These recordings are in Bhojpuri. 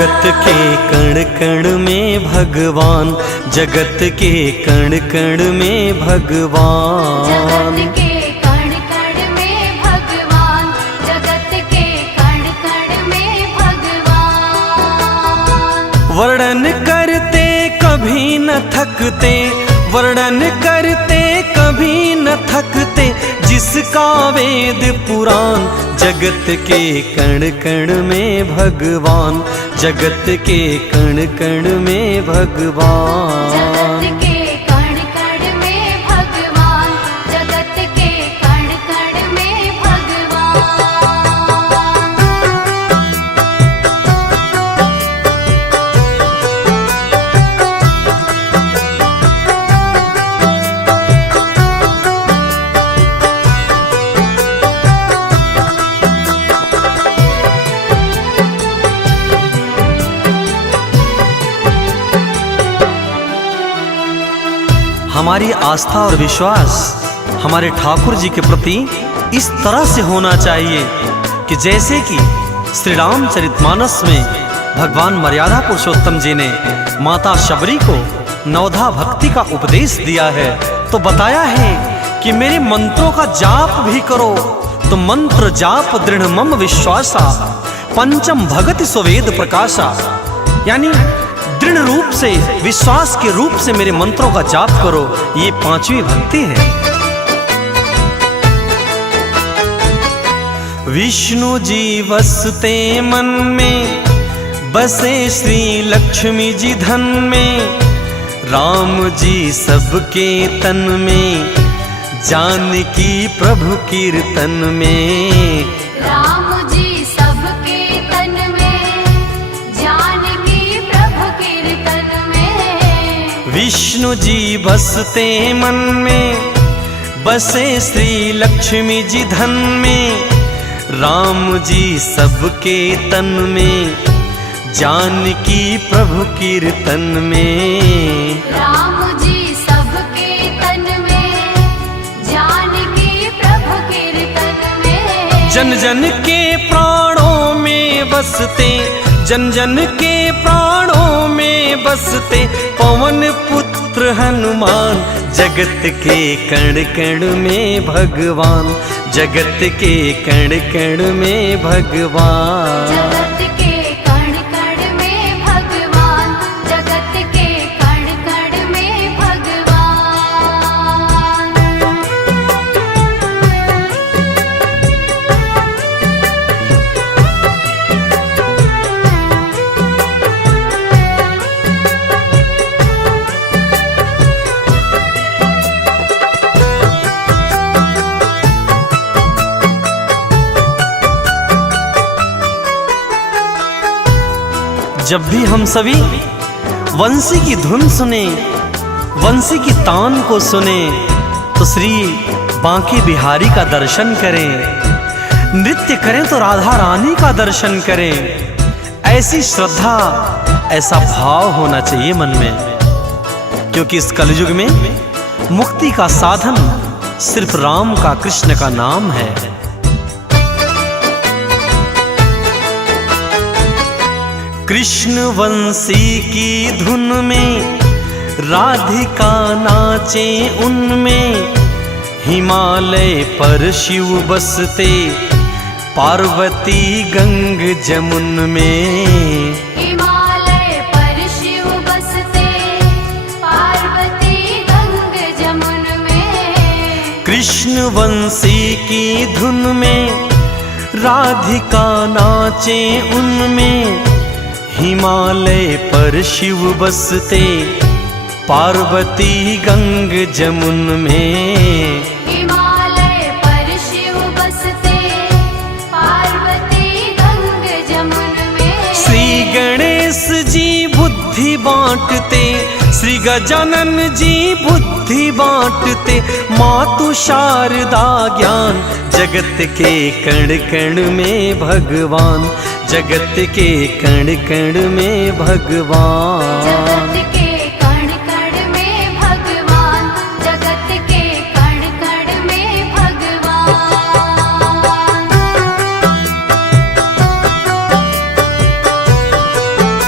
जगत के कण कण में भगवान, जगत के कण कण में भगवान, जगत के कण कण में भगवान, जगत के कण कण में भगवान। वर्णन करते कभी न थकते, वर्णन करते कभी न थकते, जिसका वेद पुराण। जगत के कण कण में भगवान, जगत के कण कण में भगवान, जगत के कण कण में भगवान, जगत के कण कण में भगवान। हमारी आस्था और विश्वास हमारे ठाकुर जी के प्रति इस तरह से होना चाहिए कि जैसे कि श्री रामचरितमानस में भगवान मर्यादा पुरुषोत्तम जी ने माता शबरी को नवधा भक्ति का उपदेश दिया है, तो बताया है कि मेरे मंत्रों का जाप भी करो, तो मंत्र जाप दृढ़ मम विश्वासा, पंचम भगति स्ववेद प्रकाशा। यानी दृढ़ रूप से, विश्वास के रूप से मेरे मंत्रों का जाप करो, ये पांचवी भक्ति है। विष्णु जी बसते मन में, बसे श्री लक्ष्मी जी धन में, राम जी सबके तन में, जानकी प्रभु कीर्तन में। राम जी सबके तन में, जानकी प्रभु कीर्तन में। विष्णु जी बसते मन में, बसे श्री लक्ष्मी जी धन में, राम जी सबके तन में, जानकी प्रभु कीर्तन में। राम जी सबके तन में, जानकी प्रभु कीर्तन में। जन जन के प्राणों में बसते, जन जन के प्राणों में बसते, पवन पुत्र हनुमान। जगत के कण कण में भगवान, जगत के कण कण में भगवान, जगत के कण कण में भगवान, जगत के कण कण में भगवान। जब भी हम सभी वंशी की धुन सुने, वंशी की तान को सुने, तो श्री बांके बिहारी का दर्शन करें, नृत्य करें तो राधा रानी का दर्शन करें। ऐसी श्रद्धा, ऐसा भाव होना चाहिए मन में, क्योंकि इस कलयुग में मुक्ति का साधन सिर्फ राम का, कृष्ण का नाम है। कृष्ण वंशी की धुन में राधिका नाचे उनमें, हिमालय पर शिव बसते, पार्वती गंग जमुन में। हिमालय पर शिव बसते, पार्वती गंग जमुन में। कृष्ण वंशी की धुन में राधिका नाचे उनमें, हिमालय पर शिव बसते, पार्वती गंग जमुन में। हिमालय पर शिव बसते, पार्वती गंग जमुन में। श्री गणेश जी बुद्धि बांटते, श्री गजानन जी बुद्धि बांटते, मातु शारदा ज्ञान। जगत के कण कण में भगवान, जगत के कण कण में भगवान, जगत के कण कण में भगवान, जगत के कण कण में भगवान।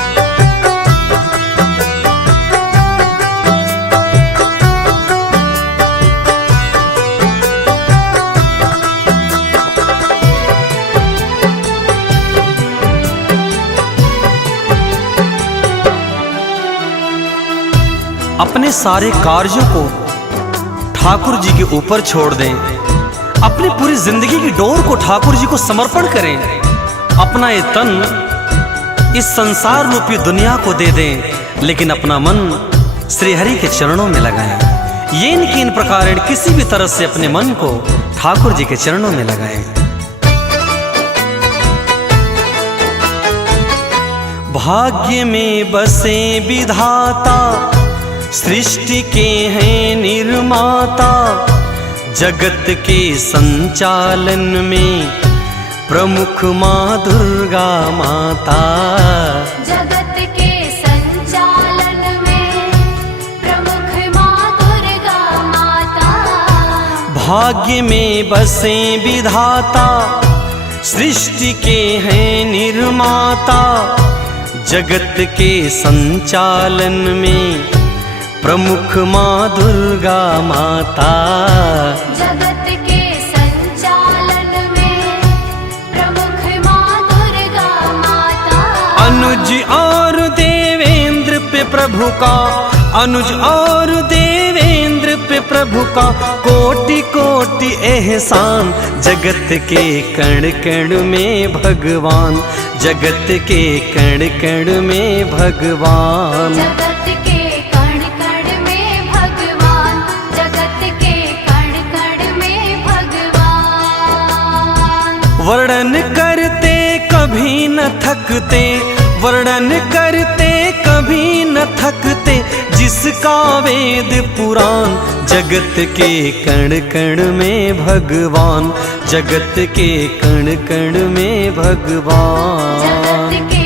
सारे कार्यों को ठाकुर जी के ऊपर छोड़ दें, अपनी पूरी जिंदगी की डोर को ठाकुर जी को समर्पण करें, अपना ये तन इस संसार रूपी दुनिया को दे दें, लेकिन अपना मन श्री हरि के चरणों में लगाएं। ये इनकी इन प्रकार किसी भी तरह से अपने मन को ठाकुर जी के चरणों में लगाएं। भाग्य में बसे विधाता, सृष्टि के हैं निर्माता, जगत के संचालन में प्रमुख माँ दुर्गा माता। जगत के संचालन में प्रमुख माँ दुर्गा माता। भाग्य में बसे विधाता, सृष्टि के हैं निर्माता, जगत के संचालन में प्रमुख माँ दुर्गा माता। जगत के संचालन में प्रमुख माँ दुर्गा माता। अनुज और देवेंद्र पे प्रभु का, अनुज और देवेंद्र पे प्रभु का कोटि कोटि एहसान। जगत के कण कण में भगवान, जगत के कण कण में भगवान। जगत के कण कण में भगवान, जगत के कण कण में भगवान। वर्णन करते कभी न थकते, वर्णन करते कभी न थकते, जिसका वेद पुराण। जगत के कण कण में भगवान, जगत के कण कण में भगवान। जगत